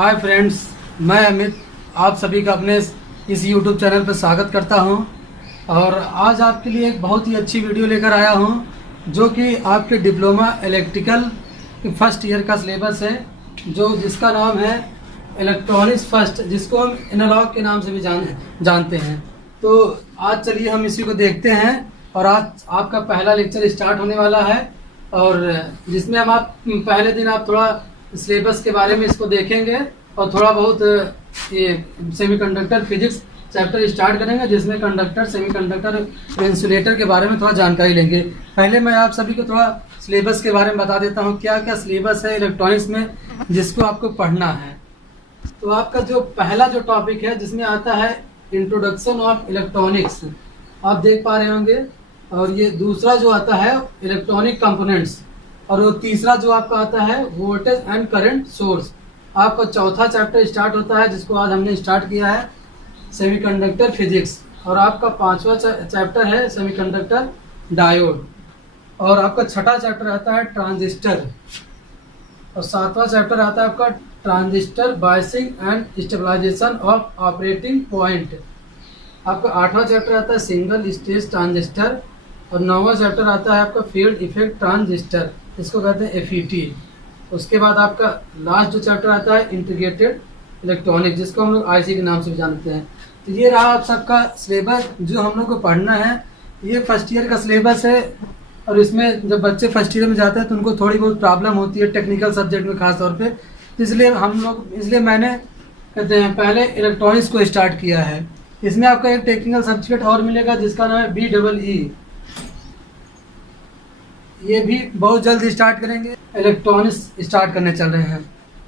Hi friends, मैं अमित आप सभी का अपने इस यूट्यूब चैनल पर स्वागत करता हूं। और आज आपके लिए एक बहुत ही अच्छी वीडियो लेकर आया हूं जो कि आपके डिप्लोमा इलेक्ट्रिकल फर्स्ट ईयर का सिलेबस है, जो जिसका नाम है इलेक्ट्रॉनिक्स फर्स्ट, जिसको हम एनालॉग के नाम से भी जानते हैं। तो आज चलिए हम इसी को देखते हैं। और आज आपका पहला लेक्चर स्टार्ट होने वाला है, और जिसमें हम आप पहले दिन आप थोड़ा सिलेबस के बारे में इसको देखेंगे और थोड़ा बहुत ये सेमीकंडक्टर फिजिक्स चैप्टर स्टार्ट करेंगे, जिसमें कंडक्टर, सेमीकंडक्टर, इंसुलेटर के बारे में थोड़ा जानकारी लेंगे। पहले मैं आप सभी को थोड़ा सिलेबस के बारे में बता देता हूँ, क्या क्या सिलेबस है इलेक्ट्रॉनिक्स में जिसको आपको पढ़ना है। तो आपका जो पहला जो टॉपिक है जिसमें आता है इंट्रोडक्शन ऑफ इलेक्ट्रॉनिक्स, आप देख पा रहे होंगे। और ये दूसरा जो आता है इलेक्ट्रॉनिक कंपोनेंट्स, और वो तीसरा जो आपका आता है वोल्टेज एंड करंट सोर्स। आपका चौथा चैप्टर स्टार्ट होता है जिसको आज हमने स्टार्ट किया है सेमीकंडक्टर फिजिक्स। और आपका पांचवा चैप्टर है सेमीकंडक्टर डायोड। और आपका छठा चैप्टर आता है ट्रांजिस्टर। और सातवां चैप्टर आता है आपका transistor biasing and stabilisation of operating point. आपका आठवां चैप्टर आता है सिंगल स्टेज ट्रांजिस्टर। और नौवां चैप्टर आता है आपका फील्ड इफेक्ट ट्रांजिस्टर, इसको कहते हैं FET। उसके बाद आपका लास्ट जो चैप्टर आता है इंटीग्रेटेड इलेक्ट्रॉनिक, जिसको हम लोग IC के नाम से भी जानते हैं। तो ये रहा आप सबका सिलेबस जो हम लोग को पढ़ना है। ये फर्स्ट ईयर का सिलेबस है, और इसमें जब बच्चे फर्स्ट ईयर में जाते हैं तो उनको थोड़ी बहुत प्रॉब्लम होती है टेक्निकल सब्जेक्ट में खास तौर पे। इसलिए मैंने कहते हैं पहले इलेक्ट्रॉनिक्स को स्टार्ट किया है। इसमें आपका एक टेक्निकल सब्जेक्ट और मिलेगा जिसका नाम है BEE। ये भी बहुत जल्द स्टार्ट करेंगे, इलेक्ट्रॉनिक्स स्टार्ट करने चल रहे हैं।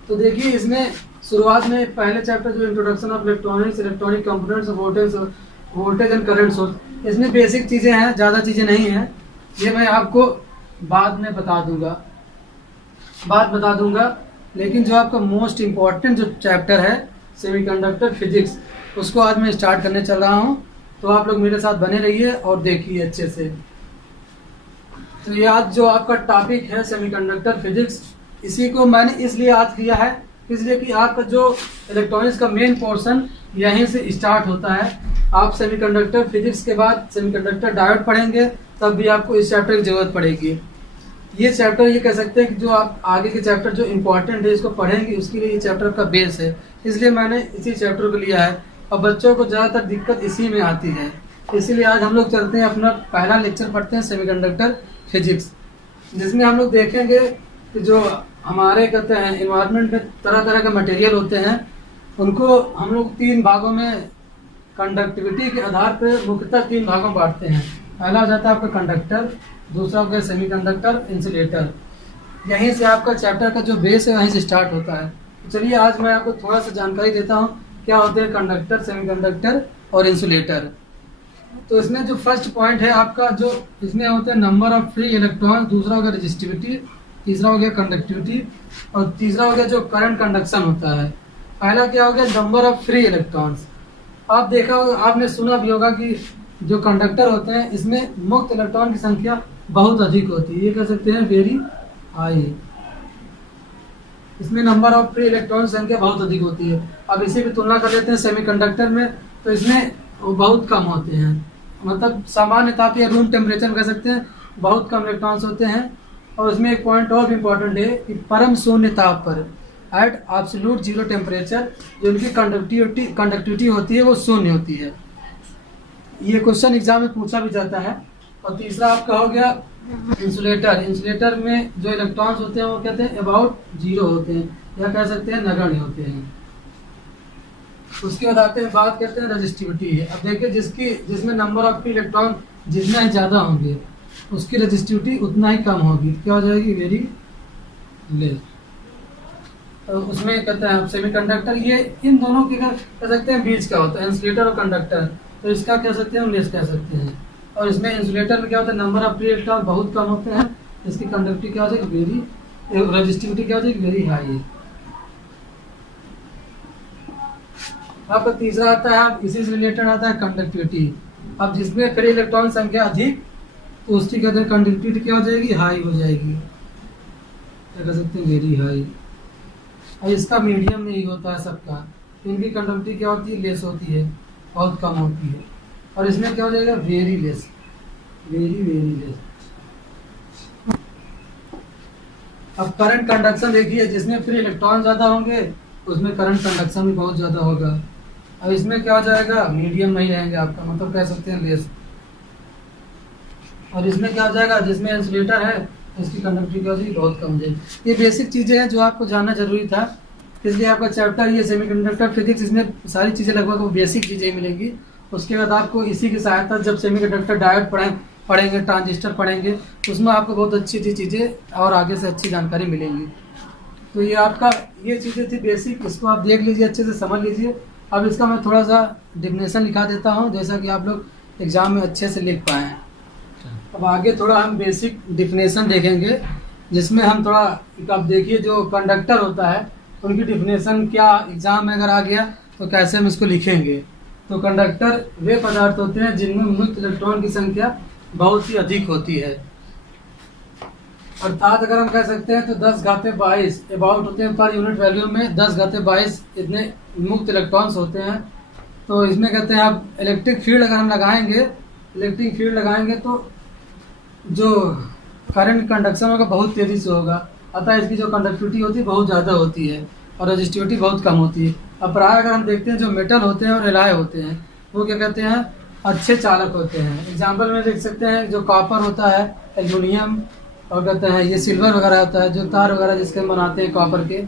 तो देखिए, इसमें शुरुआत में पहले चैप्टर जो introduction of electronics, electronic components, voltage and current source, इसमें बेसिक चीज़ें हैं, ज़्यादा चीज़ें नहीं हैं। ये मैं आपको बाद में बता दूंगा। लेकिन जो आपका मोस्ट इम्पॉर्टेंट जो चैप्टर है सेमीकंडक्टर फिजिक्स, उसको आज मैं स्टार्ट करने चल रहा हूँ। तो आप लोग मेरे साथ बने रहिए और देखिए अच्छे से। तो ये आज जो आपका टॉपिक है सेमीकंडक्टर फिजिक्स, इसी को मैंने इसलिए आज किया है इसलिए कि आपका जो इलेक्ट्रॉनिक्स का मेन पोर्शन यहीं से स्टार्ट होता है। आप सेमीकंडक्टर फिजिक्स के बाद सेमीकंडक्टर डायोड पढ़ेंगे, तब भी आपको इस चैप्टर की जरूरत पड़ेगी। ये चैप्टर ये कह सकते हैं कि जो आप आगे के चैप्टर जो इम्पोर्टेंट है इसको पढ़ेंगे, उसके लिए ये चैप्टर का बेस है। इसलिए मैंने इसी चैप्टर को लिया है, और बच्चों को ज़्यादातर दिक्कत इसी में आती है। इसीलिए आज हम लोग चलते हैं, अपना पहला लेक्चर पढ़ते हैं सेमीकंडक्टर फिजिक्स, जिसमें हम लोग देखेंगे कि जो हमारे कहते हैं इन्वायरमेंट में तरह तरह के मटेरियल होते हैं, उनको हम लोग 3 भागों में कंडक्टिविटी के आधार पर मुख्यतः 3 भागों में बांटते हैं। पहला हो जाता है आपका कंडक्टर, दूसरा हो गया सेमीकंडक्टर, इंसुलेटर। यहीं से आपका चैप्टर का जो बेस है वहीं से स्टार्ट होता है। तो चलिए आज मैं आपको थोड़ा सा जानकारी देता हूँ क्या होते हैं कंडक्टर, सेमीकंडक्टर और इंसुलेटर। तो इसमें जो फर्स्ट पॉइंट है आपका, जो इसमें होते हैं नंबर ऑफ फ्री इलेक्ट्रॉन, दूसरा हो गया रजिस्टिविटी, तीसरा हो गया कंडक्टिविटी, और तीसरा हो गया जो करंट कंडक्शन होता है। पहला क्या हो गया, नंबर ऑफ फ्री इलेक्ट्रॉन्स। आप देखा होगा, आपने सुना भी होगा कि जो कंडक्टर होते हैं इसमें मुक्त इलेक्ट्रॉन की संख्या बहुत अधिक होती है, ये कह सकते हैं वेरी हाई। इसमें नंबर ऑफ फ्री इलेक्ट्रॉन की संख्या बहुत अधिक होती है। अब इसी भी तुलना कर लेते हैं सेमीकंडक्टर में, तो इसमें वो बहुत कम होते हैं, मतलब सामान्य ताप या रूम टेम्परेचर कह सकते हैं, बहुत कम इलेक्ट्रॉन्स होते हैं। और इसमें एक पॉइंट और भी इम्पोर्टेंट है कि परम शून्य ताप पर, एट एब्सोल्यूट जीरो टेम्परेचर, जो उनकी कंडक्टिविटी होती है वो शून्य होती है। ये क्वेश्चन एग्जाम में पूछा भी जाता है। और तीसरा आपका हो गया इंसुलेटर। इंसुलेटर में जो इलेक्ट्रॉन्स होते हैं वो कहते हैं अबाउट जीरो होते हैं, या कह सकते हैं नगण्य होते हैं। उसके बाद बात करते हैं रजिस्टिविटी है। अब देखिए, जिसमें नंबर ऑफ इलेक्ट्रॉन जितना ही ज़्यादा होंगे उसकी रजिस्टिविटी उतना ही कम होगी, क्या हो जाएगी, वेरी लेस। तो उसमें कहते हैं सेमीकंडक्टर, ये इन दोनों के कह सकते हैं बीच का होता है, इंसुलेटर और कंडक्टर। तो इसका कह सकते हैं हम लेस कह सकते हैं। और इसमें इंसुलेटर में क्या होता है, नंबर ऑफ इलेक्ट्रॉन बहुत कम होते हैं, इसकी कंडक्टिविटी क्या हो जाएगी, वेरी, रजिस्टिविटी क्या हो जाएगी, वेरी हाई। आपका तीसरा आता है, इसी से रिलेटेड आता है कंडक्टिविटी। अब जिसमें फ्री इलेक्ट्रॉन संख्या अधिक, तो उसकी कहते हैं कंडक्टिविटी क्या हो जाएगी, हाई हो जाएगी, क्या कह सकते हैं, वेरी हाई। और इसका मीडियम में ही होता है सबका। इनकी कंडक्टिविटी क्या होती है, लेस होती है, बहुत कम होती है। और इसमें क्या हो जाएगा, very less, very very less. अब करंट कंडक्शन देखिए, जिसमें फ्री इलेक्ट्रॉन ज़्यादा होंगे उसमें करंट कंडक्शन भी बहुत ज़्यादा होगा। अब इसमें क्या हो जाएगा, मीडियम में ही रहेंगे आपका, मतलब कह सकते हैं लेस। और इसमें क्या हो जाएगा, जिसमें इंसुलेटर है इसकी कंडक्टिविटी क्या हो जाएगी, बहुत कम हो जाएगी। ये बेसिक चीज़ें हैं जो आपको जानना जरूरी था, इसलिए आपका चैप्टर ये सेमीकंडक्टर फिजिक्स, इसमें सारी चीज़ें लगभग वो बेसिक चीज़ें मिलेंगी। उसके बाद आपको इसी की सहायता जब सेमीकंडक्टर डायोड पढ़ेंगे, ट्रांजिस्टर पढ़ेंगे, उसमें आपको बहुत अच्छी अच्छी चीज़ें और आगे से अच्छी जानकारी मिलेंगी। तो ये आपका ये चीज़ें थी बेसिक, इसको आप देख लीजिए, अच्छे से समझ लीजिए। अब इसका मैं थोड़ा सा डिफिनेशन लिखा देता हूँ, जैसा कि आप लोग एग्ज़ाम में अच्छे से लिख पाएँ। अब आगे थोड़ा हम बेसिक डिफिनेशन देखेंगे, जिसमें हम थोड़ा, अब देखिए जो कंडक्टर होता है उनकी डिफिनेशन क्या एग्ज़ाम में अगर आ गया तो कैसे हम इसको लिखेंगे। तो कंडक्टर वे पदार्थ होते हैं जिनमें मुक्त इलेक्ट्रॉन की संख्या बहुत ही अधिक होती है, अर्थात अगर हम कह सकते हैं तो 10⁻22 अबाउट होते हैं पर यूनिट वैल्यू में 10⁻22 इतने मुक्त इलेक्ट्रॉन्स होते हैं। तो इसमें कहते हैं आप इलेक्ट्रिक फील्ड अगर हम लगाएंगे तो जो करंट कंडक्शन होगा बहुत तेज़ी से होगा, अतः इसकी जो कंडक्टिविटी होती है बहुत ज़्यादा होती है और रेजिस्टिविटी बहुत कम होती है। अब प्राय अगर हम देखते हैं जो मेटल होते हैं और एलॉय होते हैं वो क्या कहते हैं, अच्छे चालक होते हैं। एग्जाम्पल में देख सकते हैं जो कॉपर होता है, एल्यूमिनियम, और कहते हैं ये सिल्वर वगैरह होता है, जो तार वगैरह जिसके हम बनाते हैं कॉपर के,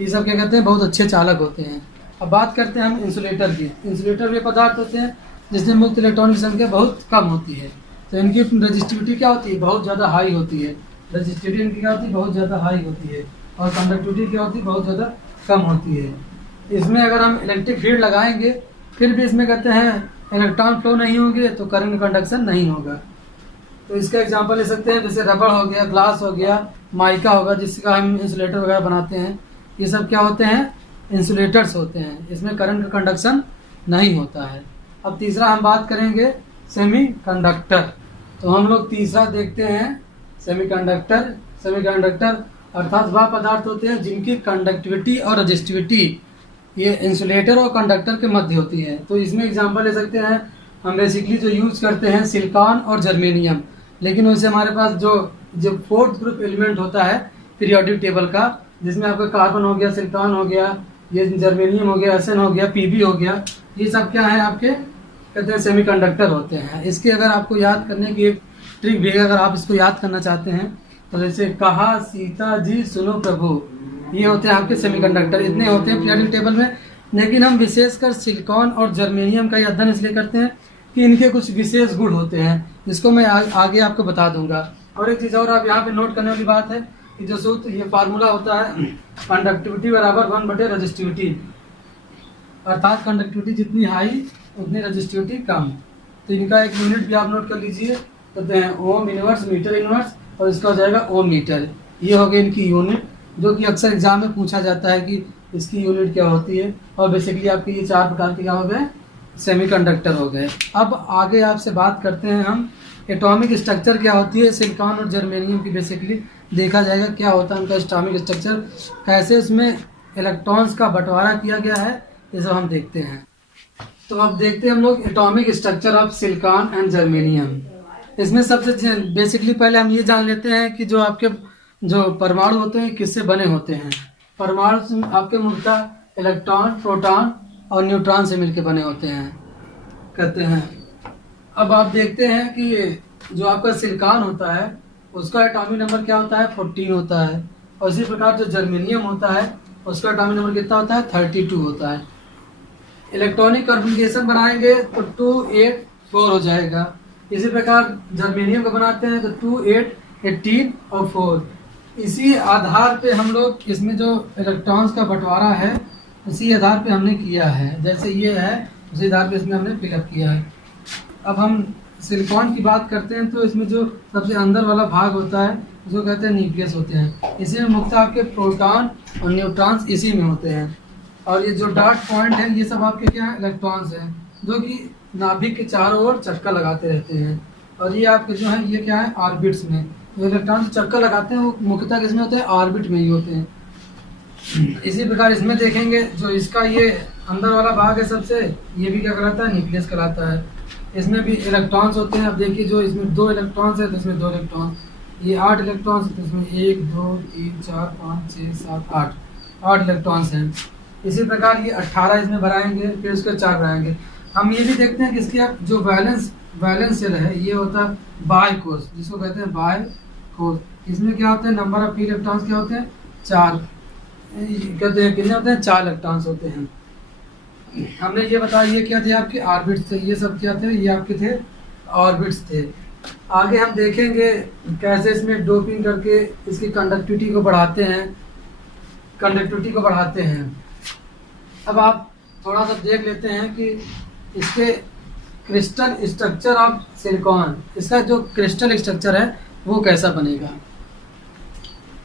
ये सब क्या कहते हैं, बहुत अच्छे चालक होते हैं। अब बात करते हैं हम इंसुलेटर की। इंसुलेटर वे पदार्थ होते हैं जिसमें मुक्त इलेक्ट्रॉन की संख्या बहुत कम होती है, तो इनकी रजिस्टिविटी क्या होती है, बहुत ज़्यादा हाई होती है। रजिस्टिविटी इनकी क्या होती है, बहुत ज़्यादा हाई होती है, और कंडक्टिविटी क्या होती है, बहुत ज़्यादा कम होती है। इसमें अगर हम इलेक्ट्रिक फील्ड लगाएंगे फिर भी इसमें कहते हैं इलेक्ट्रॉन फ्लो नहीं होंगे तो करंट कंडक्शन नहीं होगा। तो इसका एग्जांपल ले सकते हैं, जैसे रबड़ हो गया, ग्लास हो गया, माइका होगा, जिसका हम इंसुलेटर वगैरह बनाते हैं, ये सब क्या होते हैं, इंसुलेटर्स होते हैं, इसमें करंट का कंडक्शन नहीं होता है। अब तीसरा हम बात करेंगे सेमीकंडक्टर। तो हम लोग तीसरा देखते हैं सेमीकंडक्टर। सेमीकंडक्टर अर्थात वह पदार्थ होते हैं जिनकी कंडक्टिविटी और रजिस्टिविटी ये इंसुलेटर और कंडक्टर के मध्य होती है। तो इसमें एग्जांपल ले सकते हैं हम, बेसिकली जो यूज़ करते हैं सिलिकॉन और जर्मेनियम, लेकिन वैसे हमारे पास जो फोर्थ ग्रुप एलिमेंट होता है पीरियोडिक टेबल का, जिसमें आपका कार्बन हो गया, सिलिकॉन हो गया, ये जर्मेनियम हो गया, एसएन हो गया, पीबी हो गया, ये सब क्या है आपके कहते हैं सेमीकंडक्टर होते हैं। इसके अगर आपको याद करने की एक ट्रिक भी है, अगर आप इसको याद करना चाहते हैं तो जैसे कहा सीता जी सुनो प्रभु, ये होते हैं आपके सेमीकंडक्टर, इतने होते हैं पीरियोडिक टेबल में। लेकिन हम विशेषकर सिलिकॉन और जर्मेनियम का अध्ययन इसलिए करते हैं कि इनके कुछ विशेष गुण होते हैं, जिसको मैं आगे आपको बता दूंगा। और एक चीज़ और आप यहाँ पे नोट करने वाली बात है कि जो सूत्र, ये फार्मूला होता है कंडक्टिविटी बराबर 1/रेजिस्टिविटी, अर्थात कंडक्टिविटी जितनी हाई उतनी रेजिस्टिविटी कम। तो इनका एक यूनिट भी आप नोट कर लीजिए, कहते हैं ओम इनवर्स, मीटर इनवर्स, और इसका हो जाएगा ओम मीटर। ये हो गई इनकी यूनिट, जो कि अक्सर एग्जाम में पूछा जाता है कि इसकी यूनिट क्या होती है। और बेसिकली आपके ये 4 प्रकार के क्या हो गए, सेमीकंडक्टर हो गए। अब आगे आपसे बात करते हैं हम एटॉमिक स्ट्रक्चर क्या होती है सिलिकॉन और जर्मेनियम की। बेसिकली देखा जाएगा क्या होता है उनका एटॉमिक स्ट्रक्चर, कैसे इसमें इलेक्ट्रॉन्स का बंटवारा किया गया है, ये सब हम देखते हैं। तो अब देखते हैं हम लोग atomic structure of silicon and germanium. इसमें सबसे बेसिकली पहले हम ये जान लेते हैं कि जो आपके जो परमाणु होते हैं किससे बने होते हैं। परमाणु आपके मुख्यतः इलेक्ट्रॉन, प्रोटॉन और न्यूट्रॉन से मिलकर बने होते हैं कहते हैं। अब आप देखते हैं कि जो आपका सिलिकॉन होता है उसका एटॉमिक नंबर क्या होता है, 14 होता है। और इसी प्रकार जो जर्मेनियम होता है उसका एटॉमिक नंबर कितना होता है, 32 होता है। इलेक्ट्रॉनिक कॉन्फ़िगरेशन बनाएंगे तो 284 हो जाएगा। इसी प्रकार जर्मेनियम का बनाते हैं तो 2, 8, 18 और 4। इसी आधार पे हम लोग इसमें जो इलेक्ट्रॉन्स का बंटवारा है उसी आधार पे हमने किया है, जैसे ये है उसी आधार पे इसमें हमने फिलअप किया है। अब हम सिलिकॉन की बात करते हैं तो इसमें जो सबसे अंदर वाला भाग होता है उसको कहते हैं न्यूक्लियस होते हैं। इसी में मुख्यतः आपके प्रोटॉन और न्यूट्रॉन्स इसी में होते हैं। और ये जो डॉट पॉइंट है ये सब आपके क्या है, इलेक्ट्रॉन्स हैं, जो कि नाभिक के चारों ओर चक्कर लगाते रहते हैं। और ये आपके जो है ये क्या है, ऑर्बिट्स में। जो इलेक्ट्रॉन चक्कर लगाते हैं वो मुख्यतः किसमें होते हैं, ऑर्बिट में ही होते हैं। इसी प्रकार इसमें देखेंगे जो इसका ये अंदर वाला भाग है सबसे, ये भी क्या कहलाता है, न्यूक्लियस कहलाता है। इसमें भी इलेक्ट्रॉन्स होते हैं। अब देखिए जो इसमें 2 इलेक्ट्रॉन्स है तो इसमें 2 इलेक्ट्रॉन, ये 8 इलेक्ट्रॉन्स है तो इसमें 1 2 3 4 5 6 7 8 इलेक्ट्रॉन्स हैं। इसी प्रकार ये 18 इसमें भराएंगे, फिर उसके 4 भराएंगे। हम ये भी देखते हैं कि इसकी अब जो वैलेंस सेल है ये होता है बाय कोष, जिसको कहते हैं बाय कोष। इसमें क्या होते हैं, नंबर ऑफ इलेक्ट्रॉन्स क्या होते हैं, 4 कहते हैं। कितने होते हैं, 4 इलेक्ट्रॉन्स होते हैं। हमने ये बताया ये क्या थे, आपके ऑर्बिट्स थे। ये सब क्या थे, ये आपके थे ऑर्बिट्स थे। आगे हम देखेंगे कैसे इसमें डोपिंग करके इसकी कंडक्टिविटी को बढ़ाते हैं। अब आप थोड़ा सा देख लेते हैं कि इसके क्रिस्टल स्ट्रक्चर ऑफ सिलिकॉन, इसका जो क्रिस्टल स्ट्रक्चर है वो कैसा बनेगा।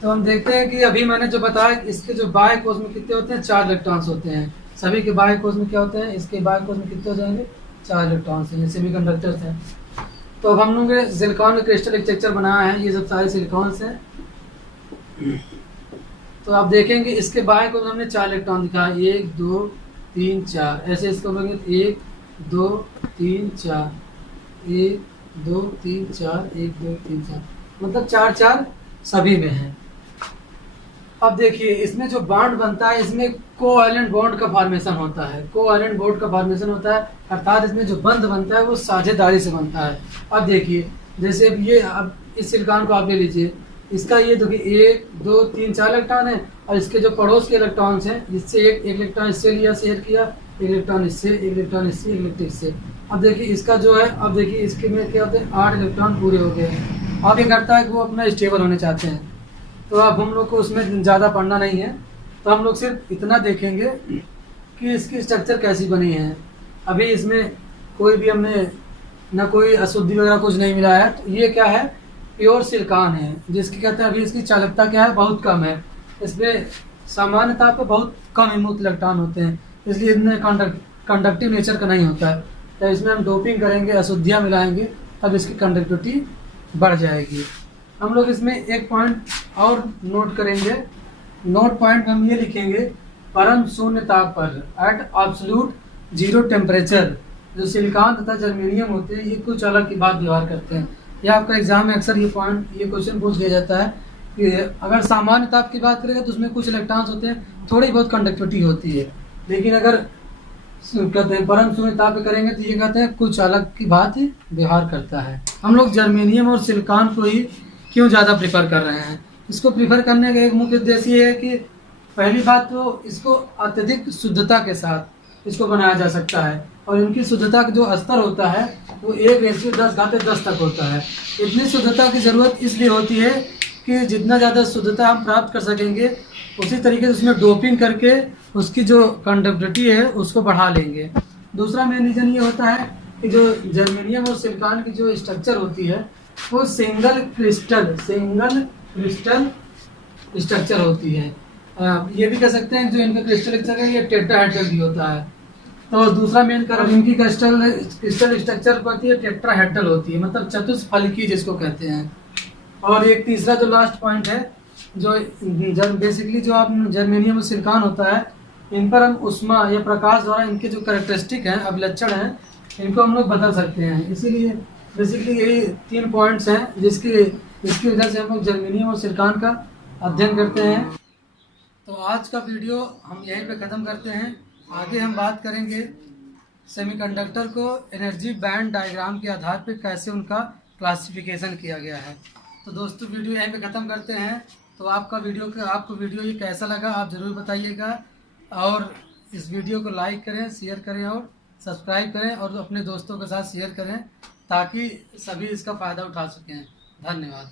तो हम देखते हैं कि अभी मैंने जो बताया इसके जो बाह्य कोष में कितने होते हैं, 4 इलेक्ट्रॉन्स होते हैं। सभी के बाह्य कोष में क्या होते हैं, इसके बाह्य कोष में कितने हो जाएंगे, 4 इलेक्ट्रॉन्स हैं, ये सेमीकंडक्टर्स हैं। तो अब हम लोग ने सिलिकॉन का क्रिस्टल स्ट्रक्चर बनाया है, ये सब सारे सिलिकॉन्स हैं। तो आप देखेंगे इसके बाह्य कोष में हमने 4 इलेक्ट्रॉन दिखाया, 1 2 3 4, ऐसे इसको बोलेंगे 1 2 3 4, 1 2 3 4, 1 2 3 4, मतलब 4 4 सभी में है। अब देखिए इसमें जो बॉन्ड बनता है, इसमें कोवैलेंट बॉन्ड का फॉर्मेशन होता है। कोवैलेंट बॉन्ड का फॉर्मेशन होता है, अर्थात इसमें जो बंध बनता है वो साझेदारी से बनता है। अब देखिए जैसे ये, अब इस सिलिकॉन को आप ले लीजिए, इसका ये देखिए 1 2 3 4 इलेक्ट्रॉन है, और इसके जो पड़ोस के इलेक्ट्रॉन्स हैं, जिससे एक इलेक्ट्रॉन इससे लिया, शेयर किया, एक इलेक्ट्रॉन इससे, एक इलेक्ट्रॉन इससे, एक इलेक्ट्रॉन इससे। अब देखिए इसका जो है, अब देखिए इसके में क्या होते हैं, 8 इलेक्ट्रॉन पूरे हो गए हैं। अब ये करता है कि वो अपना स्टेबल होने चाहते हैं। तो अब हम लोग को उसमें ज़्यादा पढ़ना नहीं है, तो हम लोग सिर्फ इतना देखेंगे कि इसकी स्ट्रक्चर कैसी बनी है। अभी इसमें कोई भी हमने ना कोई अशुद्धि वगैरह कुछ नहीं मिला है। तो ये क्या है, प्योर सिलिकॉन है, जिसकी कहते हैं अभी इसकी चालकता क्या है, बहुत कम है। इसमें सामान्यतः पे बहुत कम हिम्मत इलेक्ट्रॉन होते हैं, इसलिए इतने कंडक्टिव नेचर का नहीं होता है। तो इसमें हम डोपिंग करेंगे, अशुद्धियाँ मिलाएंगे, तब इसकी कंडक्टिविटी बढ़ जाएगी। हम लोग इसमें एक पॉइंट और नोट करेंगे। नोट पॉइंट हम ये लिखेंगे, परम शून्य ताप पर, एट एब्सोल्यूट 0 टेम्परेचर, जो सिलिकॉन तथा जर्मेनियम होते हैं ये कुछ अलग की बात व्यवहार करते हैं। यह आपका एग्जाम में अक्सर ये क्वेश्चन पूछ लिया जाता है कि अगर सामान्य ताप की बात करेंगे तो उसमें कुछ इलेक्ट्रॉन्स होते हैं, थोड़ी बहुत कंडक्टिविटी होती है, लेकिन अगर कहते हैं परम शून्य ताप पे करेंगे तो ये कहते हैं कुछ अलग की बात व्यवहार करता है। हम लोग जर्मेनियम और सिलिकॉन को ही क्यों ज़्यादा प्रीफर कर रहे हैं, इसको प्रीफर करने का एक मुख्य उद्देश्य ये है कि पहली बात तो इसको अत्यधिक शुद्धता के साथ इसको बनाया जा सकता है, और इनकी शुद्धता का जो स्तर होता है वो 1:10 तक होता है। इतनी शुद्धता की ज़रूरत इसलिए होती है कि जितना ज़्यादा शुद्धता हम प्राप्त कर सकेंगे, उसी तरीके से उसमें डोपिंग करके उसकी जो कंडक्टिविटी है उसको बढ़ा लेंगे। दूसरा मेन रीज़न ये होता है कि जो जर्मेनियम और सिलिकॉन की जो स्ट्रक्चर होती है वो सिंगल क्रिस्टल स्ट्रक्चर होती है। ये भी कह सकते हैं जो इनका क्रिस्टल स्ट्रक्चर है ये टेट्राहेड्रल भी होता है। तो दूसरा मेन कारण इनकी क्रिस्टल स्ट्रक्चर होती है टेट्राहेड्रल होती है, मतलब चतुष्फलकी जिसको कहते हैं। और एक तीसरा जो लास्ट पॉइंट है, जो बेसिकली जो आप जर्मेनियम और सिलिकॉन होता है, इन पर हम उष्मा या प्रकाश द्वारा इनके जो कैरेक्टरिस्टिक हैं, अभिलक्षण हैं, इनको हम लोग बदल सकते हैं। इसीलिए बेसिकली यही 3 पॉइंट्स हैं जिसकी वजह से हम लोग जर्मेनियम और सिलिकॉन का अध्ययन करते हैं। तो आज का वीडियो हम यहीं पे ख़त्म करते हैं। आगे हम बात करेंगे सेमीकंडक्टर को एनर्जी बैंड डायग्राम के आधार पर कैसे उनका क्लासिफिकेशन किया गया है। तो दोस्तों वीडियो यहीं पे ख़त्म करते हैं। तो आपको वीडियो ये कैसा लगा आप ज़रूर बताइएगा, और इस वीडियो को लाइक करें, शेयर करें और सब्सक्राइब करें, और अपने दोस्तों के साथ शेयर करें ताकि सभी इसका फ़ायदा उठा सकें। धन्यवाद।